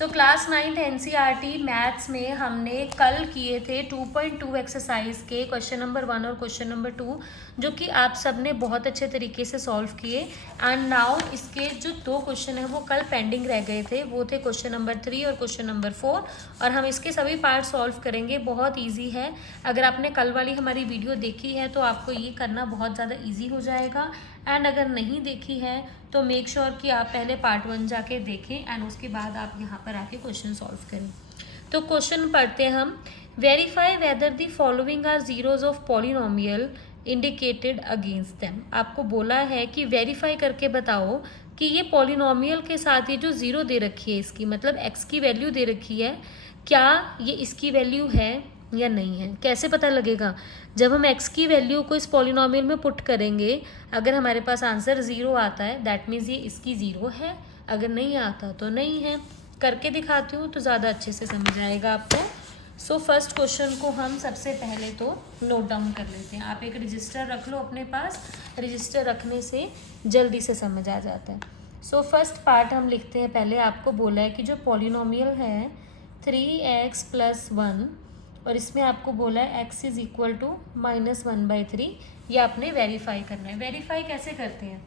So class 9th NCERT maths में हमने कल किए थे 2.2 एक्सरसाइज के क्वेश्चन नंबर 1 और क्वेश्चन नंबर 2, जो कि आप सब ने बहुत अच्छे तरीके से सॉल्व किए। एंड नाउ इसके जो 2 क्वेश्चन हैं वो कल पेंडिंग रह गए थे, वो थे क्वेश्चन नंबर 3 और क्वेश्चन नंबर 4, और हम इसके सभी पार्ट सॉल्व करेंगे। बहुत ईजी है, अगर आपने कल वाली हमारी वीडियो देखी है तो आपको ये करना बहुत ज़्यादा ईजी हो जाएगा। एंड अगर नहीं देखी है तो मेक श्योर कि आप पहले पार्ट 1 जाके देखें एंड उसके बाद आप यहाँ पर आके क्वेश्चन सॉल्व करें। तो क्वेश्चन पढ़ते हैं हम। Verify whether the following are zeros of polynomial indicated against them. आपको बोला है कि वेरीफाई करके बताओ कि ये पॉलिनोमियल के साथ ये जो जीरो दे रखी है, इसकी मतलब एक्स की वैल्यू दे रखी है, क्या ये इसकी वैल्यू है या नहीं है। कैसे पता लगेगा? जब हम x की वैल्यू को इस पॉलिनोमियल में पुट करेंगे, अगर हमारे पास आंसर 0 आता है दैट मीन्स ये इसकी 0 है, अगर नहीं आता तो नहीं है। करके दिखाती हूँ तो ज़्यादा अच्छे से समझ आएगा आपको। सो फर्स्ट क्वेश्चन को हम सबसे पहले तो नोट डाउन कर लेते हैं। आप एक रजिस्टर रख लो अपने पास, रजिस्टर रखने से जल्दी से समझ आ जाता है। सो फर्स्ट पार्ट हम लिखते हैं। पहले आपको बोला है कि जो पॉलिनोमियल है 3x + 1 और इसमें आपको बोला है x इज इक्वल टू -1/3, ये आपने वेरीफाई करना है। वेरीफाई कैसे करते हैं?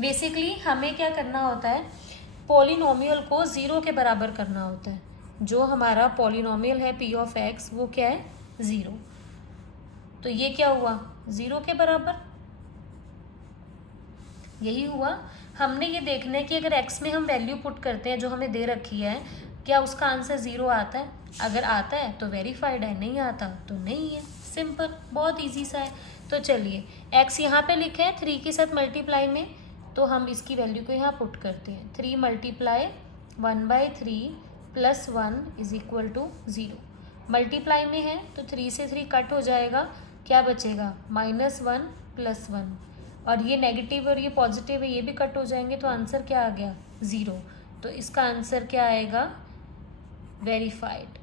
बेसिकली हमें क्या करना होता है, पॉलिनोमियल को 0 के बराबर करना होता है। जो हमारा पॉलिनोमियल है p ऑफ x वो क्या है? 0। तो ये क्या हुआ? 0 के बराबर, यही हुआ। हमने ये देखना है कि अगर x में हम वैल्यू पुट करते हैं जो हमें दे रखी है, क्या उसका आंसर 0 आता है? अगर आता है तो वेरीफाइड है, नहीं आता तो नहीं है। सिंपल, बहुत इजी सा है। तो चलिए x यहाँ पे लिखे हैं 3 के साथ मल्टीप्लाई में, तो हम इसकी वैल्यू को यहाँ पुट करते हैं। 3 × 1/3 + 1 इज इक्वल टू 0। मल्टीप्लाई में है तो 3 से 3 कट हो जाएगा, क्या बचेगा? -1 + 1, और ये नेगेटिव और ये पॉजिटिव है, ये भी कट हो जाएंगे, तो आंसर क्या आ गया? 0। तो इसका आंसर क्या आएगा? वेरीफाइड।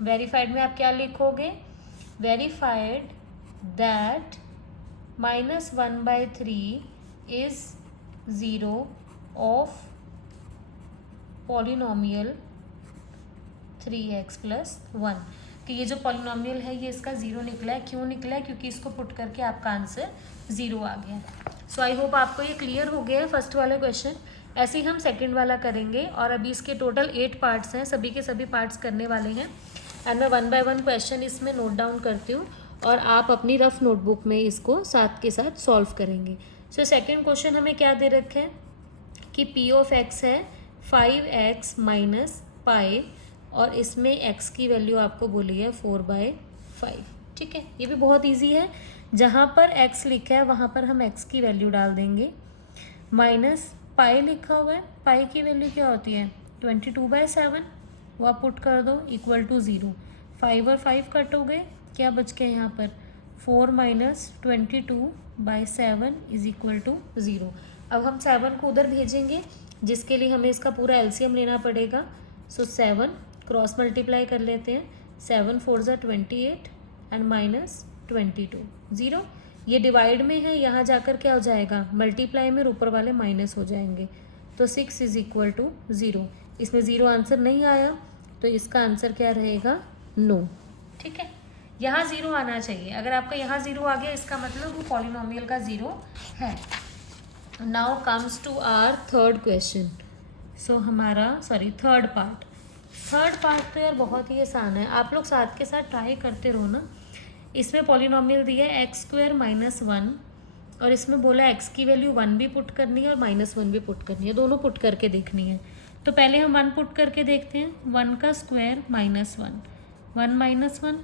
वेरीफाइड में आप क्या लिखोगे? Verified that -1/3 is 0 of polynomial 3x + 1। तो ये जो पॉलिनोमियल है ये इसका 0 निकला है। क्यों निकला है? क्योंकि इसको पुट करके आपका आंसर 0 आ गया। सो आई होप आपको ये क्लियर हो गया है फर्स्ट वाला क्वेश्चन। ऐसे ही हम सेकंड वाला करेंगे, और अभी इसके टोटल 8 पार्ट्स हैं, सभी के सभी पार्ट्स करने वाले हैं। एंड मैं 1 बाय 1 क्वेश्चन इसमें नोट डाउन करती हूँ और आप अपनी रफ नोटबुक में इसको साथ के साथ सॉल्व करेंगे। सो सेकेंड क्वेश्चन हमें क्या दे रखे हैं कि p ऑफ x है 5x - पाई, और इसमें x की वैल्यू आपको बोली है 4/5। ठीक है, ये भी बहुत इजी है। जहाँ पर x लिखा है वहाँ पर हम x की वैल्यू डाल देंगे। माइनस पाई लिखा हुआ है, पाई की वैल्यू क्या होती है? 22/7, वो आप पुट कर दो इक्वल टू 0। 5 और 5 कट हो गए, क्या बच गया यहाँ पर? 4 - 22/7 इज इक्वल टू 0। अब हम 7 को उधर भेजेंगे, जिसके लिए हमें इसका पूरा एलसीएम लेना पड़ेगा। सो 7 क्रॉस मल्टीप्लाई कर लेते हैं। 7 4 ज़ा 28 एंड -22 0। ये डिवाइड में है, यहाँ जाकर क्या हो जाएगा? मल्टीप्लाई में ऊपर वाले माइनस हो जाएंगे। तो 6 इज इक्वल टू 0। इसमें 0 आंसर नहीं आया, तो इसका आंसर क्या रहेगा? नो। ठीक है, यहाँ 0 आना चाहिए। अगर आपका यहाँ 0 आ गया, इसका मतलब वो पॉलिनोमियल का 0 है। Now comes to our third question. So हमारा थर्ड पार्ट। थर्ड पार्ट तो यार बहुत ही आसान है, आप लोग साथ के साथ ट्राई करते रहो ना। इसमें पॉलिनोमियल दिया है x² - 1, और इसमें बोला x की वैल्यू 1 भी पुट करनी है और -1 भी पुट करनी है, दोनों पुट करके देखनी है। तो पहले हम 1 पुट करके देखते हैं। 1 का स्क्वायर -1, 1 - 1,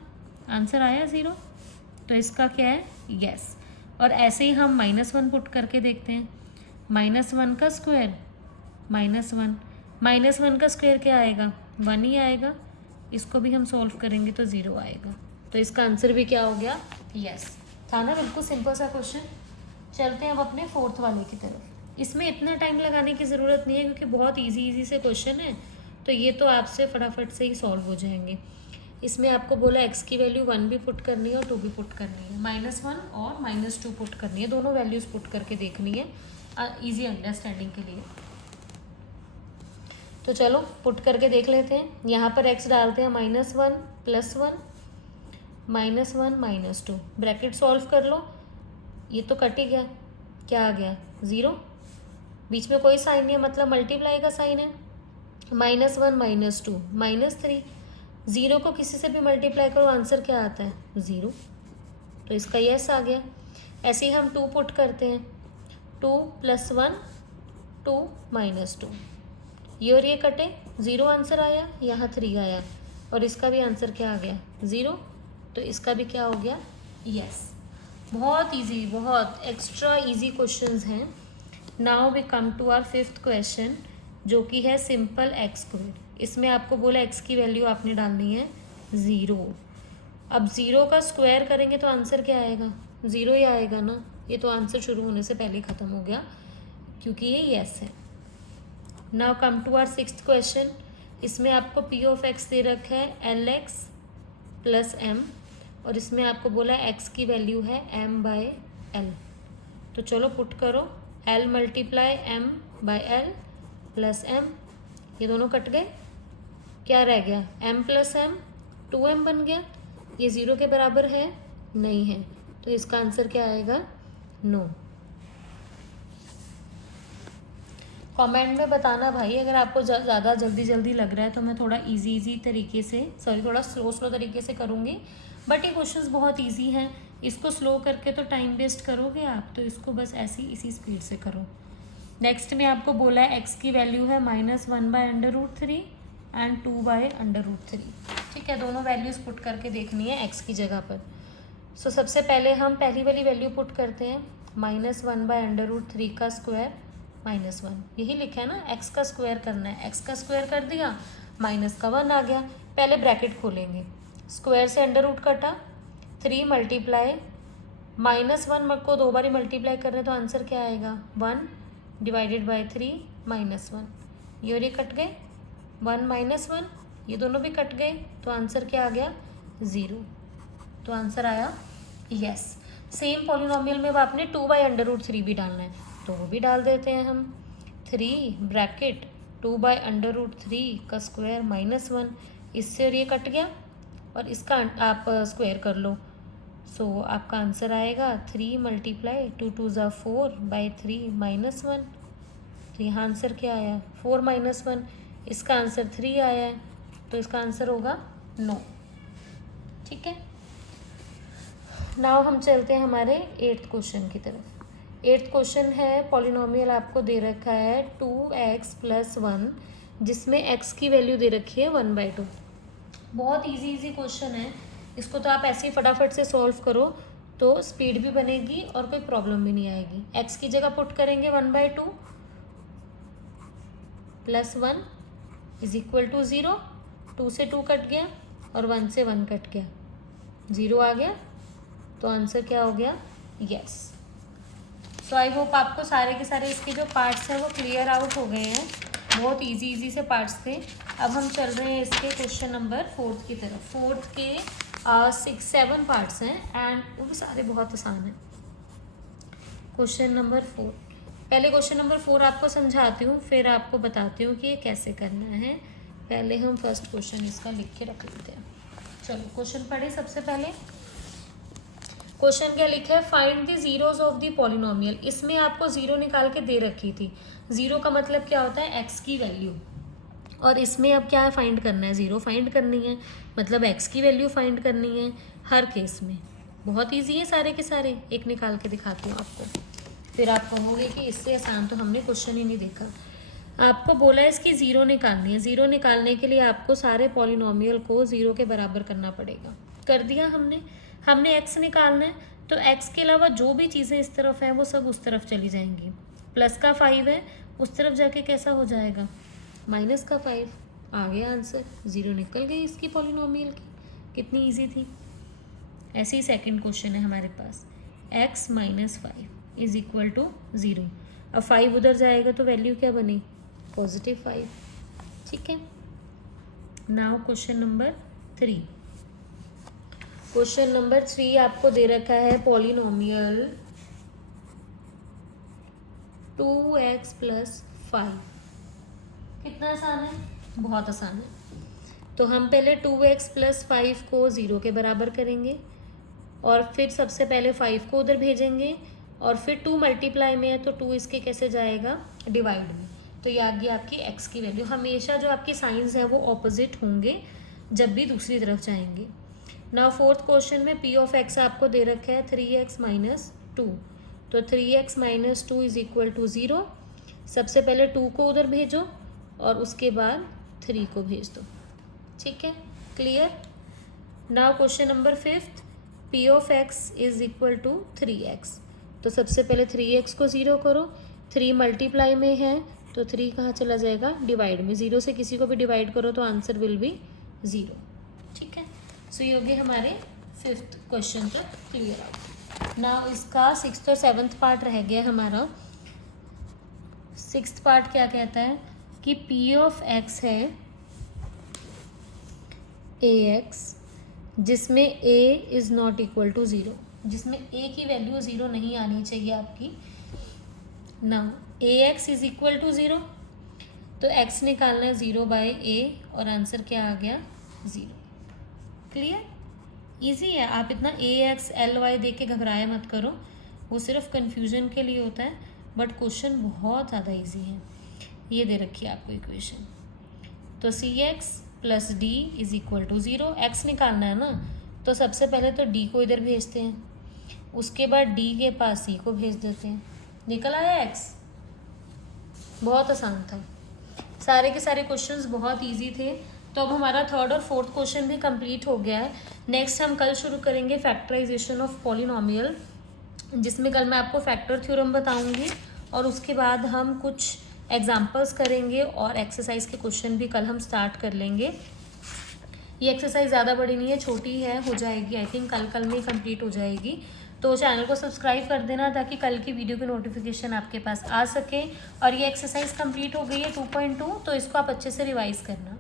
आंसर आया 0। तो इसका क्या है? यस। और ऐसे ही हम -1 पुट करके देखते हैं। -1 का स्क्वायर -1, -1 का स्क्वायर क्या आएगा? 1 ही आएगा। इसको भी हम सॉल्व करेंगे तो 0 आएगा। तो इसका आंसर भी क्या हो गया? यस। था ना बिल्कुल सिंपल सा क्वेश्चन। चलते हैं अब अपने फोर्थ वाले की तरफ। इसमें इतना टाइम लगाने की ज़रूरत नहीं है, क्योंकि बहुत इजी से क्वेश्चन है, तो ये तो आपसे फटाफट से ही सॉल्व हो जाएंगे। इसमें आपको बोला x की वैल्यू 1 भी पुट करनी है और 2 भी पुट करनी है, -1 और -2 पुट करनी है, दोनों वैल्यूज़ पुट करके देखनी है ईजी अंडरस्टैंडिंग के लिए। तो चलो पुट करके देख लेते हैं। यहाँ पर x डालते हैं -1 +1 -1 -2, ब्रैकेट सॉल्व कर लो। ये तो कट ही गया, क्या आ गया 0, बीच में कोई साइन नहीं है मतलब मल्टीप्लाई का साइन है। -1 -2 -3, 0 को किसी से भी मल्टीप्लाई करो आंसर क्या आता है 0, तो इसका यस आ गया। ऐसे ही हम 2 पुट करते हैं, 2 + 1 2 -2, ये और ये कटे, 0 आंसर आया, यहाँ 3 आया और इसका भी आंसर क्या आ गया 0, तो इसका भी क्या हो गया यस। बहुत इजी, बहुत एक्स्ट्रा इजी क्वेश्चंस हैं। Now we come to our 5th question जो कि है सिंपल x²। इसमें आपको बोला x की वैल्यू आपने डालनी है 0। अब 0 का स्क्वायर करेंगे तो आंसर क्या आएगा 0 ही आएगा ना, ये तो आंसर शुरू होने से पहले ही ख़त्म हो गया क्योंकि ये यस है। Now come to our 6th question. इसमें आपको p ऑफ x दे रखा है lx + m और इसमें आपको बोला x की वैल्यू है m/l। तो चलो पुट करो, l × m/l + m, ये दोनों कट गए, क्या रह गया m + m 2m बन गया। ये 0 के बराबर है नहीं है, तो इसका आंसर क्या आएगा नो। कमेंट में बताना भाई अगर आपको ज़्यादा जल्दी लग रहा है तो मैं थोड़ा इजी तरीके से, थोड़ा स्लो तरीके से करूँगी, बट ये क्वेश्चंस बहुत इजी हैं। इसको स्लो करके तो टाइम वेस्ट करोगे आप, तो इसको बस ऐसी इसी स्पीड से करो। नेक्स्ट में आपको बोला है x की वैल्यू है -1/√3 एंड 2/√3। ठीक है, दोनों वैल्यूज़ पुट करके देखनी है x की जगह पर। सो सबसे पहले हम पहली वाली वैल्यू पुट करते हैं, -1/√3 का स्क्वायर -1, यही लिखा है ना, x का स्क्वायर करना है, x का स्क्वायर कर दिया, माइनस का 1 आ गया। पहले ब्रैकेट खोलेंगे, स्क्वायर से अंडर रूट कटा, 3 × -1 को 2 बार मल्टीप्लाई कर रहे हैं तो आंसर क्या आएगा 1 / 3 -1, ये और ये कट गए, 1 -1, ये दोनों भी कट गए, तो आंसर क्या आ गया 0, तो आंसर आया यस। सेम पॉलिनोमियल में अब आपने 2/√3 भी डालना है तो वो भी डाल देते हैं हम, 3 ब्रैकेट 2/√3 का स्क्वायर -1, इससे और ये कट गया और इसका आप स्क्वायर कर लो। सो आपका आंसर आएगा 3 × 2 2 = 4/3 -1, तो यहाँ आंसर क्या आया 4 -1, इसका आंसर 3 आया है, तो इसका आंसर होगा नो। ठीक है, नाउ हम चलते हैं हमारे 8th क्वेश्चन की तरफ। 8th क्वेश्चन है, पॉलिनोमियल आपको दे रखा है 2x + 1 जिसमें x की वैल्यू दे रखी है 1/2। बहुत इजी क्वेश्चन है, इसको तो आप ऐसे ही फटाफट से सॉल्व करो तो स्पीड भी बनेगी और कोई प्रॉब्लम भी नहीं आएगी। x की जगह पुट करेंगे 1/2 + 1 = 0, 2 से 2 कट गया और 1 से 1 कट गया, 0 आ गया, तो आंसर क्या हो गया यस। सो आई होप आपको सारे के सारे इसके जो पार्ट्स हैं वो क्लियर आउट हो गए हैं। बहुत इजी से पार्ट्स थे। अब हम चल रहे हैं इसके क्वेश्चन नंबर 4 की तरफ। 4 के 6-7 पार्ट्स हैं एंड वो भी सारे बहुत आसान हैं। क्वेश्चन नंबर 4, पहले क्वेश्चन नंबर 4 आपको समझाती हूँ, फिर आपको बताती हूँ कि ये कैसे करना है। पहले हम फर्स्ट क्वेश्चन इसका लिख के रख लेते हैं। चलो क्वेश्चन पढ़े। सबसे पहले क्वेश्चन क्या लिखा है, find the zeros of the polynomial. इसमें आपको 0 निकाल के दे रखी थी। 0 का मतलब क्या होता है x की वैल्यू, और इसमें अब क्या फाइंड करना है 0 फाइंड करनी है, मतलब x की वैल्यू फाइंड करनी है हर केस में। बहुत इजी है सारे के सारे, एक निकाल के दिखाती हूँ आपको, फिर आप कहोगे कि इससे आसान तो हमने क्वेश्चन ही नहीं देखा। आपको बोला है इसकी 0 निकालनी है। 0 निकालने के लिए आपको सारे पॉलिनोमियल को 0 के बराबर करना पड़ेगा। कर दिया हमने x निकालना है, तो x के अलावा जो भी चीज़ें इस तरफ हैं वो सब उस तरफ चली जाएंगी। प्लस का 5 है, उस तरफ जाके कैसा हो जाएगा माइनस का 5, आ गया आंसर, 0 निकल गई इसकी पॉलिनोमियल की। कितनी इजी थी। ऐसे ही सेकंड क्वेश्चन है हमारे पास, x - 5 = 0। अब 5 उधर जाएगा तो वैल्यू क्या बनी +5। ठीक है, now question number 3। Question number 3 आपको दे रखा है पॉलिनोमियल 2x + 5 कितना आसान है, बहुत आसान है। तो हम पहले 2x + 5 को 0 के बराबर करेंगे और फिर सबसे पहले 5 को उधर भेजेंगे और फिर 2 मल्टीप्लाई में है तो 2 इसके कैसे जाएगा, डिवाइड में। तो ये आ गई आपकी x की वैल्यू। हमेशा जो आपकी साइंस है वो ऑपोजिट होंगे जब भी दूसरी तरफ जाएंगे। नाउ फोर्थ क्वेश्चन में p ऑफ x आपको दे रखा है 3x - 2, तो 3x - 2 = 0। सबसे पहले 2 को उधर भेजो और उसके बाद 3 को भेज दो। ठीक है, clear. Now question number 5, p of x = 3x। तो सबसे पहले 3x को 0 करो, 3 मल्टीप्लाई में है तो 3 कहाँ चला जाएगा, डिवाइड में। 0 से किसी को भी डिवाइड करो तो आंसर विल बी 0। ठीक है, सो ये हो गए हमारे 5th क्वेश्चन तक क्लियर आउट। नाउ इसका 6th और 7th पार्ट रह गया हमारा। 6th पार्ट क्या कहता है कि p ऑफ x है ax जिसमें a is not equal to 0, जिसमें a की वैल्यू 0 नहीं आनी चाहिए आपकी। Now ax is equal to 0, तो x निकालना है 0/a और आंसर क्या आ गया, 0। क्लियर, इजी है। आप इतना ax ly देख के घबराया मत करो, वो सिर्फ कन्फ्यूजन के लिए होता है, बट क्वेश्चन बहुत ज़्यादा इजी है। ये दे रखी है आपको इक्वेशन, तो cx + d = 0। x निकालना है ना, तो सबसे पहले तो d को इधर भेजते हैं, उसके बाद d के पास c को भेज देते हैं, निकल आया x। बहुत आसान था, सारे के सारे क्वेश्चंस बहुत इजी थे। तो अब हमारा 3rd और 4th क्वेश्चन भी कंप्लीट हो गया है। नेक्स्ट हम कल शुरू करेंगे फैक्टराइजेशन ऑफ पॉलिनोमियल, जिसमें कल मैं आपको फैक्टर थ्योरम बताऊंगी और उसके बाद हम कुछ एग्जांपल्स करेंगे और एक्सरसाइज के क्वेश्चन भी कल हम स्टार्ट कर लेंगे। ये एक्सरसाइज ज़्यादा बड़ी नहीं है, छोटी है, हो जाएगी आई थिंक कल में ही कंप्लीट हो जाएगी। तो चैनल को सब्सक्राइब कर देना ताकि कल की वीडियो की नोटिफिकेशन आपके पास आ सके। और ये एक्सरसाइज कंप्लीट हो गई है 2.2, तो इसको आप अच्छे से रिवाइज करना।